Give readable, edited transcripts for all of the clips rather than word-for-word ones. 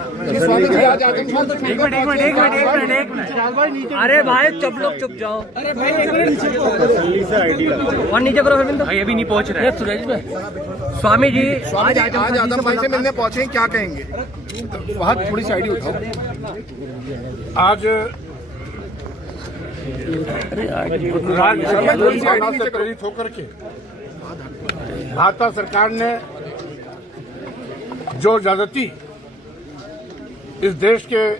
एक मिनट। अरे भाई चुप लोग चुप जाओ। अरे भाई और नीचे करो अरविंद भाई, अभी नहीं पहुंच रहे सुरेश भाई। स्वामी जी आज आजम भाई से मिलने पहुंचे, क्या कहेंगे? वहाँ थोड़ी सी आईडी उठाओ। आज राज्य से प्रेरित होकर के भाजपा सरकार ने जो ज्यादती इस देश के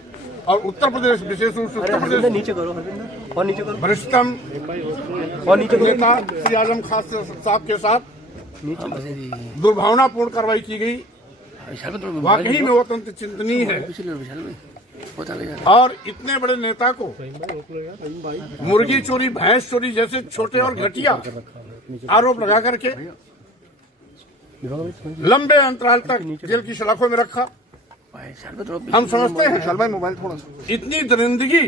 और उत्तर प्रदेश, विशेष रूप से उत्तर प्रदेश नीचे करो और नीचे करो वरिष्ठतम और नीचे नेता श्री आजम खान साहब के साथ दुर्भावनापूर्ण कार्रवाई की गई, वाकई में वो अत्यंत चिंतनीय है। और इतने बड़े नेता को मुर्गी चोरी, भैंस चोरी जैसे छोटे और घटिया आरोप लगा करके लंबे अंतराल तक जेल की सलाखों में रखा। हम समझते हैं विशाल भाई मोबाइल थोड़ा सा, इतनी दरिंदगी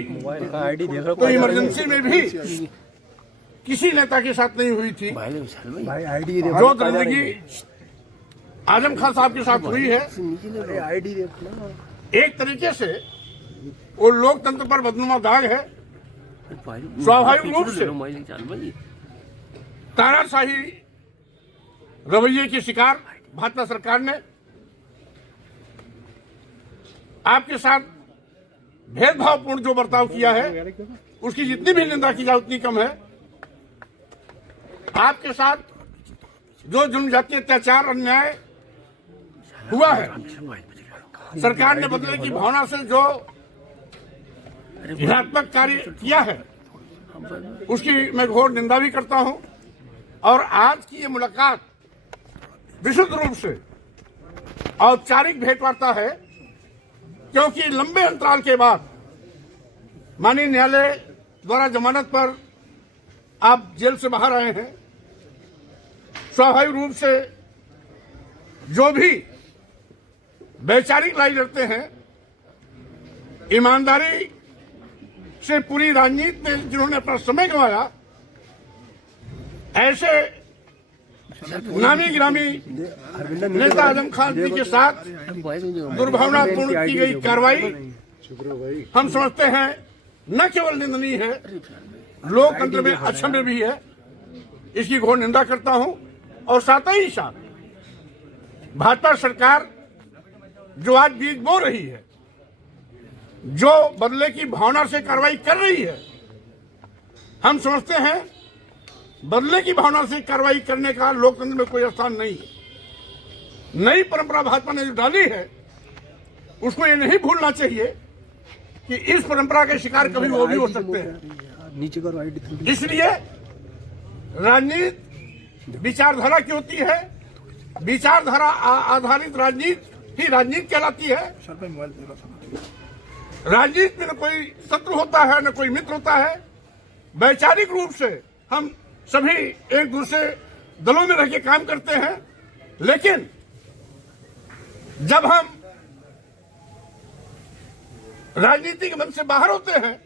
तो इमरजेंसी में भी किसी नेता के साथ नहीं हुई थी। जो दरिंदगी आजम खान साहब के साथ हुई है, एक तरीके से वो लोकतंत्र पर बदनुमा दाग है। स्वाभाविक रूप से तानाशाही रवैये की शिकार भाजपा सरकार ने आपके साथ भेदभावपूर्ण जो बर्ताव किया है, उसकी जितनी भी निंदा की जाए उतनी कम है। आपके साथ जो जनजातीय अत्याचार, अन्याय हुआ है, सरकार ने बदले की भावना से जो हिंसात्मक कार्य किया है, उसकी मैं घोर निंदा भी करता हूं। और आज की ये मुलाकात विशुद्ध रूप से औपचारिक भेंटवार्ता है, क्योंकि लंबे अंतराल के बाद माननीय न्यायालय द्वारा जमानत पर आप जेल से बाहर आए हैं। स्वाभाविक रूप से जो भी वैचारिक लड़ाई लड़ते हैं, ईमानदारी से पूरी राजनीति में जिन्होंने अपना समय गंवाया, ऐसे नामी गिरामी नेता आजम खान जी के साथ दुर्भावनापूर्ण की गई कार्रवाई हम समझते हैं न केवल निंदनीय है, लोकतंत्र में अक्षम्य भी है। इसकी घोर निंदा करता हूं। और साथ ही साथ भाजपा सरकार जो आज बीज बो रही है, जो बदले की भावना से कार्रवाई कर रही है, हम समझते हैं बदले की भावना से कार्रवाई करने का लोकतंत्र में कोई स्थान नहीं है। नई परंपरा भाजपा ने जो डाली है, उसको ये नहीं भूलना चाहिए कि इस परंपरा के शिकार कभी वो भी हो सकते हैं। इसलिए राजनीति विचारधारा की होती है, विचारधारा आधारित राजनीति ही राजनीति कहलाती है। राजनीति में न कोई शत्रु होता है, न कोई मित्र होता है। वैचारिक रूप से हम सभी एक दूसरे दलों में रह के काम करते हैं, लेकिन जब हम राजनीति के मन से बाहर होते हैं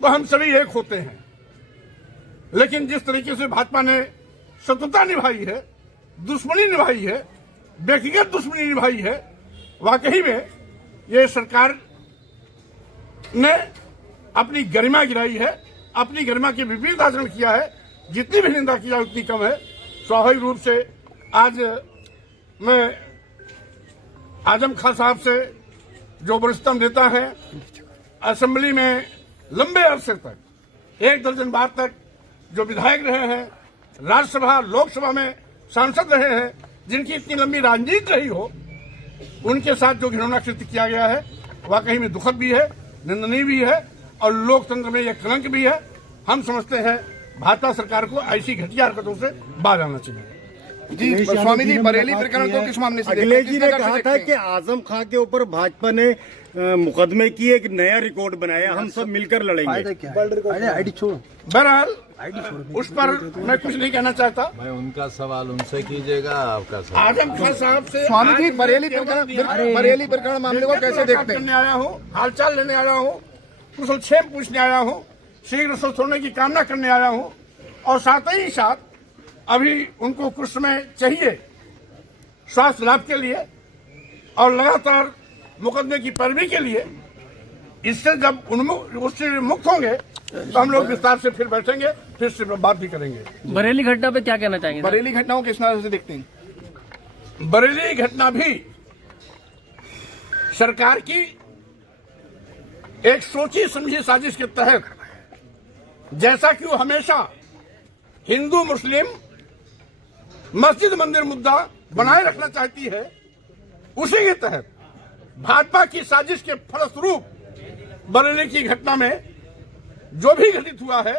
तो हम सभी एक होते हैं। लेकिन जिस तरीके से भाजपा ने शत्रुता निभाई है, दुश्मनी निभाई है, व्यक्तिगत दुश्मनी निभाई है, वाकई में ये सरकार ने अपनी गरिमा गिराई है, अपनी गरिमा के विपरीत आचरण किया है। जितनी भी निंदा की जाए उतनी कम है। स्वाभाविक रूप से आज मैं आजम खान साहब से, जो वरिष्ठतम नेता है, असेंबली में लंबे अरसे तक, 1 दर्जन बार तक जो विधायक रहे हैं, राज्यसभा लोकसभा में सांसद रहे हैं, जिनकी इतनी लंबी राजनीति रही हो, उनके साथ जो घिनौना कृत्य किया गया है, वाकई में दुखद भी है, निंदनीय भी है और लोकतंत्र में यह कलंक भी है। हम समझते हैं भाजपा सरकार को ऐसी घटिया हरकतों से बाहर आना चाहिए। जी स्वामी जी, बरेली प्रकरण को किस मामले से? अखिलेश जी ने कहा था कि आजम खान के ऊपर भाजपा ने मुकदमे की एक नया रिकॉर्ड बनाया, हम सब मिलकर लड़ेंगे। आईडी छोड़ो। बहरहाल उस पर मैं कुछ नहीं कहना चाहता। भाई उनका सवाल उनसे कीजिएगा, आपका सवाल आजम खान साहब से। स्वामी जी, बरेली प्रकरण मामले को कैसे देखते हैं? करने आया हूँ, हालचाल लेने आया हूँ, कुशलक्षेम पूछने आया हूँ, शीघ्र स्वस्थ होने की कामना करने आया हूँ। और साथ ही साथ अभी उनको कुछ समय चाहिए स्वास्थ्य लाभ के लिए, और लगातार मुकदमे की पैरवी के लिए। इससे जब उससे मुक्त होंगे तो हम लोग विस्तार से फिर बैठेंगे, फिर से बात भी करेंगे। बरेली घटना पे क्या कहना चाहेंगे? बरेली घटनाओं को किस तरह से देखते हैं? बरेली घटना भी सरकार की एक सोची समझी साजिश के तहत, जैसा कि वो हमेशा हिंदू मुस्लिम मस्जिद मंदिर मुद्दा बनाए रखना चाहती है, उसी के तहत भाजपा की साजिश के फलस्वरूप बरेली की घटना में जो भी घटित हुआ है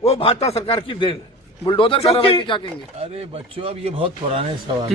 वो भाजपा सरकार की देन है। बुलडोजर कार्रवाई पे क्या कहेंगे? अरे बच्चों, अब ये बहुत पुराने सवाल